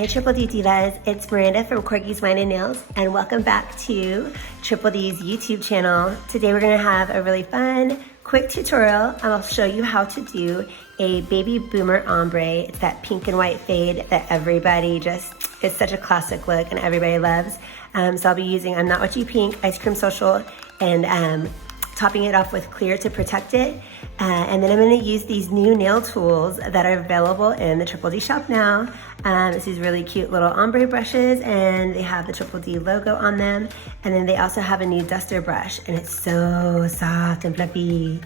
Hi Triple D Divas, it's Miranda from Corgi's Wine and Nails, and welcome back to Triple D's YouTube channel. Today we're going to have a really fun, quick tutorial. I'll show you how to do a baby boomer ombre. It's that pink and white fade that everybody it's such a classic look and everybody loves. So I'll be using I'm Not What You Pink Ice Cream Social and topping it off with clear to protect it. And then I'm going to use these new nail tools that are available in the Triple D shop now. It's these really cute little ombre brushes, and they have the Triple D logo on them. And then they also have a new duster brush, and it's so soft and fluffy.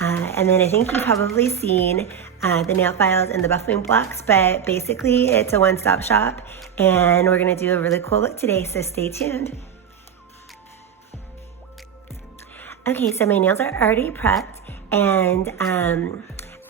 And then I think you've probably seen the nail files and the buffing blocks, but basically it's a one-stop shop, and we're going to do a really cool look today, so stay tuned. Okay, so my nails are already prepped, and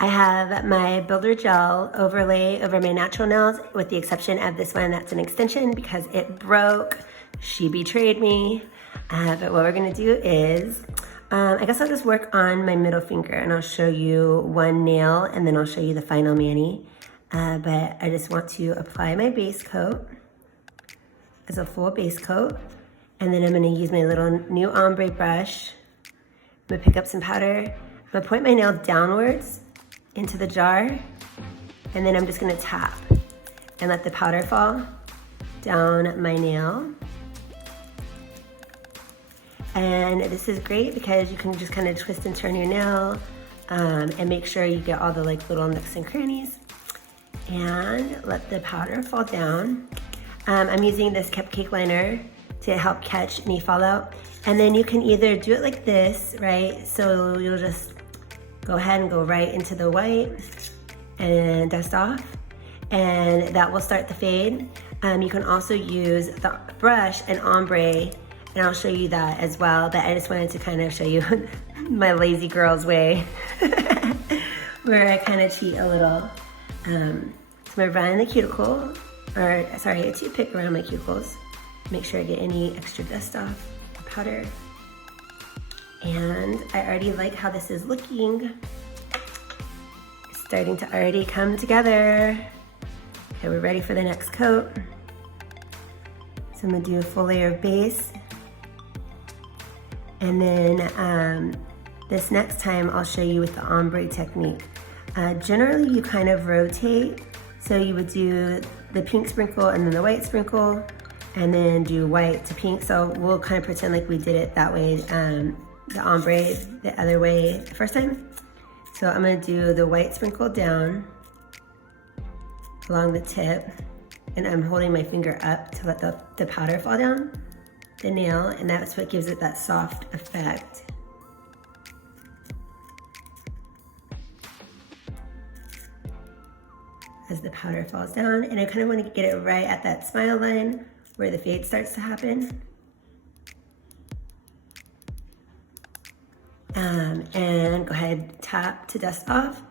I have my builder gel overlay over my natural nails, with the exception of this one that's an extension because it broke. She betrayed me. But what we're gonna do is, I guess I'll just work on my middle finger, and I'll show you one nail, and then I'll show you the final mani. But I just want to apply my base coat as a full base coat, and then I'm gonna use my little new ombre brush. I'm gonna pick up some powder. I'm gonna point my nail downwards into the jar, and then I'm just gonna tap and let the powder fall down my nail. And this is great because you can just kind of twist and turn your nail and make sure you get all the little nooks and crannies, and let the powder fall down. I'm using this cupcake liner to help catch any fallout. And then you can either do it like this, right? So you'll just go ahead and go right into the white and dust off, and that will start the fade. You can also use the brush and ombre, and I'll show you that as well, but I just wanted to kind of show you my lazy girl's way where I kind of cheat a little. So I'm gonna run the cuticle, or sorry, a toothpick around my cuticles. Make sure I get any extra dust off. Powder. And I already like how this is looking. It's starting to already come together. Okay, we're ready for the next coat. So I'm gonna do a full layer of base. And then this next time I'll show you with the ombre technique. Generally you kind of rotate. So you would do the pink sprinkle and then the white sprinkle, and then do white to pink. So we'll kind of pretend like we did it that way, the ombre the other way the first time. So I'm gonna do the white sprinkle down along the tip, and I'm holding my finger up to let the powder fall down the nail, and that's what gives it that soft effect. As the powder falls down, and I kind of want to get it right at that smile line where the fade starts to happen. And go ahead, tap to dust off,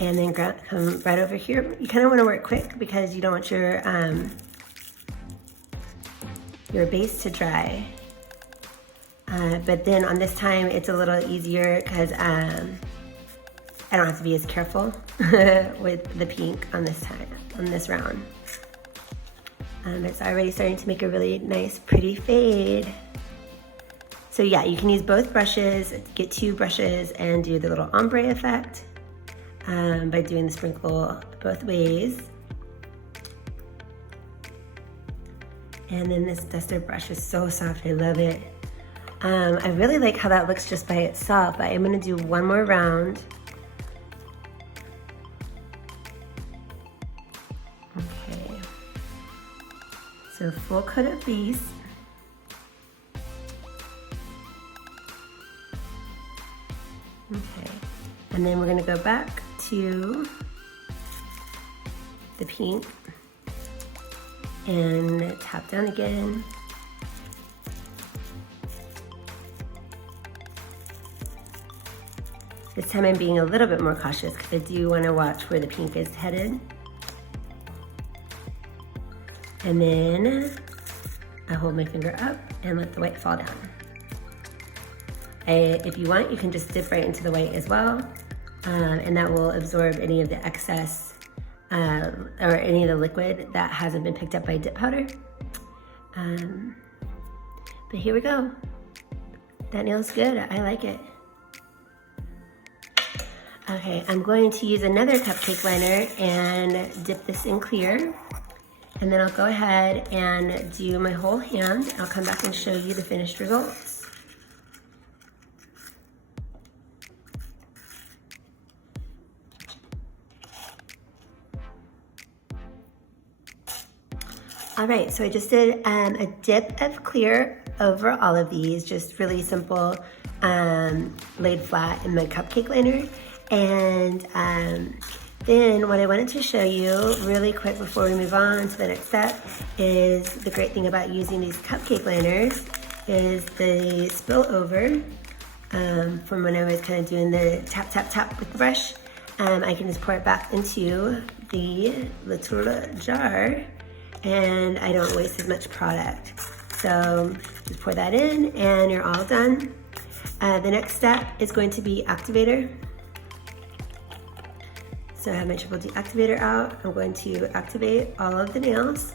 and then come right over here. You kind of want to work quick because you don't want your base to dry. But then on this time, it's a little easier because I don't have to be as careful with the pink on this round. It's already starting to make a really nice, pretty fade. So yeah, you can use both brushes, get two brushes, and do the little ombre effect by doing the sprinkle both ways. And then this duster brush is so soft, I love it. I really like how that looks just by itself, but I'm gonna do one more round. So full coat of base. Okay, and then we're gonna go back to the pink and tap down again. This time I'm being a little bit more cautious because I do want to watch where the pink is headed. And then I hold my finger up and let the white fall down. If you want, you can just dip right into the white as well, and that will absorb any of the excess or any of the liquid that hasn't been picked up by dip powder. But here we go. That nail's good, I like it. Okay, I'm going to use another cupcake liner and dip this in clear. And then I'll go ahead and do my whole hand. I'll come back and show you the finished results. All right, so I just did a dip of clear over all of these, just really simple, laid flat in my cupcake liner. And then what I wanted to show you really quick before we move on to the next step is the great thing about using these cupcake liners is the spill over from when I was kind of doing the tap, tap, tap with the brush. I can just pour it back into the little jar and I don't waste as much product. So just pour that in and you're all done. The next step is going to be activator. So I have my Triple D activator out. I'm going to activate all of the nails.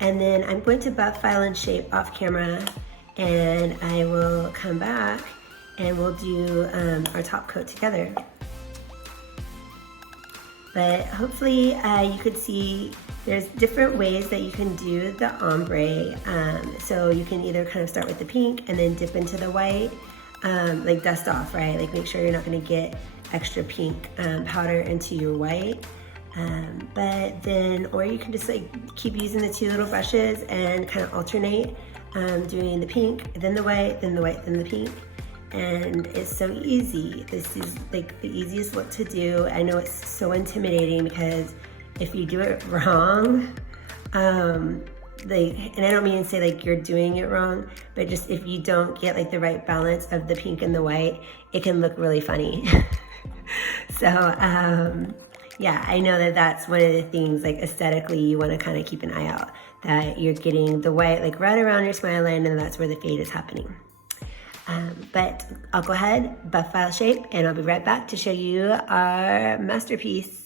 And then I'm going to buff, file, and shape off camera. And I will come back and we'll do our top coat together. But hopefully you could see there's different ways that you can do the ombre. So you can either kind of start with the pink and then dip into the white, like dust off, right? Like make sure you're not gonna get extra pink powder into your white. But then, or you can just like keep using the two little brushes and kind of alternate doing the pink, then the white, then the white, then the pink. And it's so easy. This is like the easiest look to do. I know it's so intimidating because if you do it wrong, and I don't mean to say like you're doing it wrong, but just if you don't get like the right balance of the pink and the white, it can look really funny. So yeah, I know that that's one of the things, like aesthetically, you want to kind of keep an eye out that you're getting the white like right around your smile line, and that's where the fade is happening. But I'll go ahead, buff, file, shape, and I'll be right back to show you our masterpiece.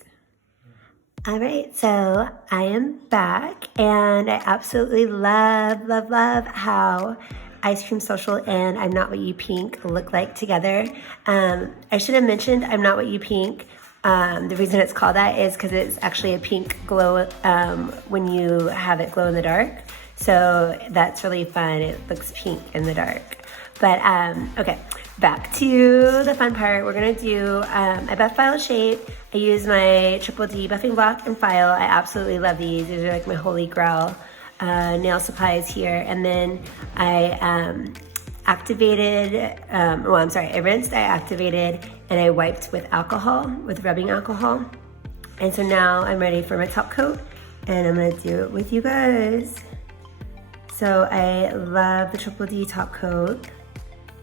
All right, so I am back, and I absolutely love, love, love how Ice Cream Social and I'm Not What You Pink look like together. I should have mentioned I'm Not What You Pink. The reason it's called that is because it's actually a pink glow when you have it glow in the dark. So that's really fun. It looks pink in the dark. But okay, back to the fun part. We're gonna do a buff, file, shape. I use my Triple D buffing block and file. I absolutely love these. These are like my holy grail nail supplies here. And then I activated, I rinsed, I activated, and I wiped with alcohol, with rubbing alcohol. And so now I'm ready for my top coat, and I'm gonna do it with you guys. So I love the Triple D top coat.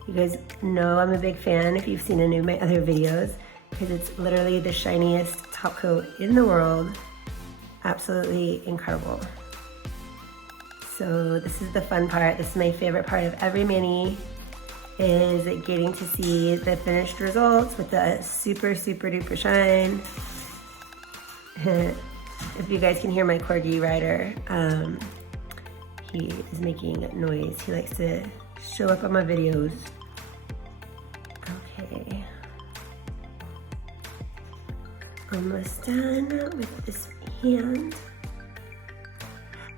You guys know I'm a big fan if you've seen any of my other videos, because it's literally the shiniest top coat in the world. Absolutely incredible. So this is the fun part. This is my favorite part of every mani, is getting to see the finished results with the super, super duper shine. If you guys can hear my corgi rider, he is making noise. He likes to show up on my videos. Okay. Almost done with this hand.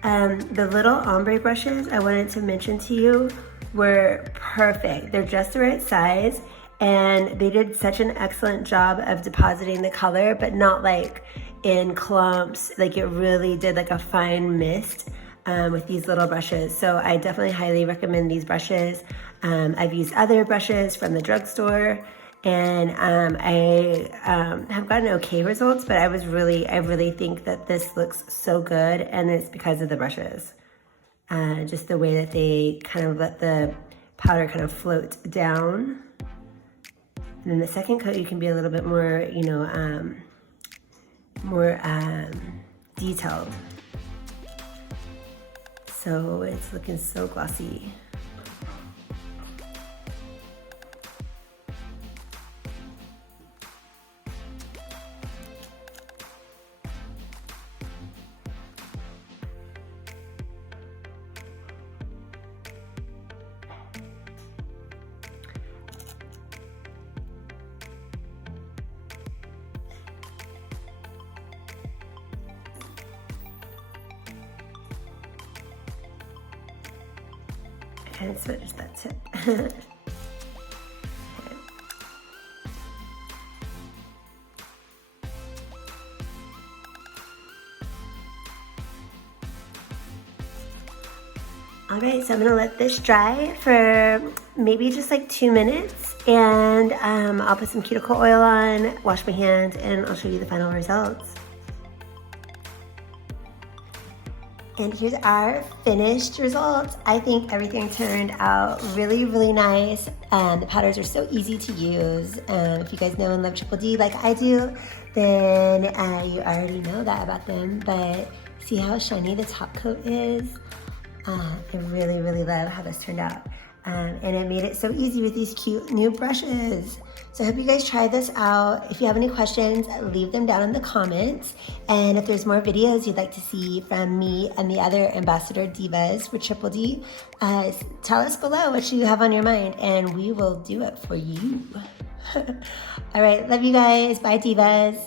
The little ombre brushes I wanted to mention to you were perfect. They're just the right size, and they did such an excellent job of depositing the color, but not like in clumps. Like it really did like a fine mist with these little brushes. So I definitely highly recommend these brushes. I've used other brushes from the drugstore, and I have gotten okay results, but I really think that this looks so good, and it's because of the brushes. Just the way that they kind of let the powder kind of float down. And then the second coat, you can be a little bit more, you know, more detailed. So it's looking so glossy. kind of smudge that tip. All right, so I'm gonna let this dry for maybe just like 2 minutes, and I'll put some cuticle oil on, wash my hands, and I'll show you the final results. And here's our finished results. I think everything turned out really, really nice. The powders are so easy to use. If you guys know and love Triple D like I do, then you already know that about them. But see how shiny the top coat is? I really, really love how this turned out. And it made it so easy with these cute new brushes. So I hope you guys try this out. If you have any questions, leave them down in the comments. And if there's more videos you'd like to see from me and the other ambassador divas for Triple D, tell us below what you have on your mind and we will do it for you. All right, love you guys. Bye, divas.